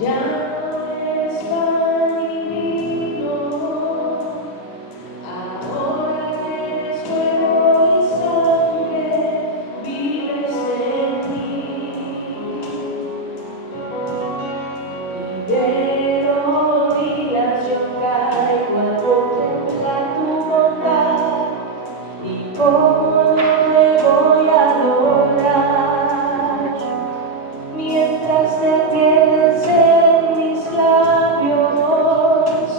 Ya no eres pan y vino, ahora eres fuego y sangre, vives en mí. Y de rodillas yo caigo al contemplar tu bondad, y cómo no te voy a adorar, mientras te quedes en mis labios,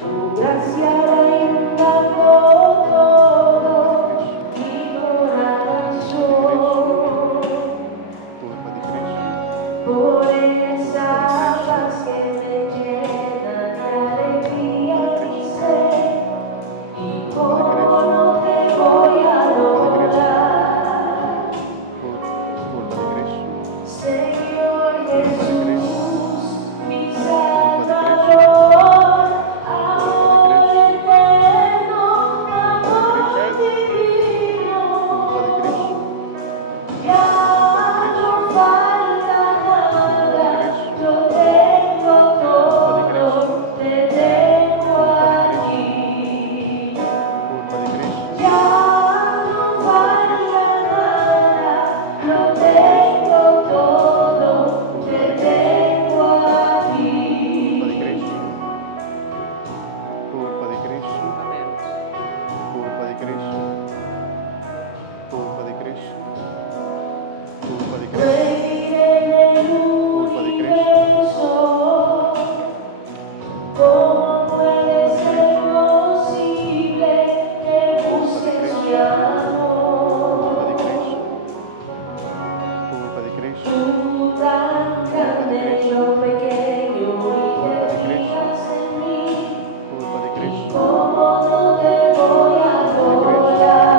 tu gracia va inundando todo mi corazón. Por esa paz que me llena de alegría mi ser, y cómo no te voy a adorar, Señor Jesús, mi Salvador, amor eterno, amor divino. Ya no falta nada, lo tengo todo, te tengo aquí. Ya no falta nada, lo tengo todo, te tengo aquí. Rey en el universo, ¿cómo puede ser posible que busques mi amor? Tú tan grande, yo pequeño, y te fijas en mí, y cómo no te voy a adorar.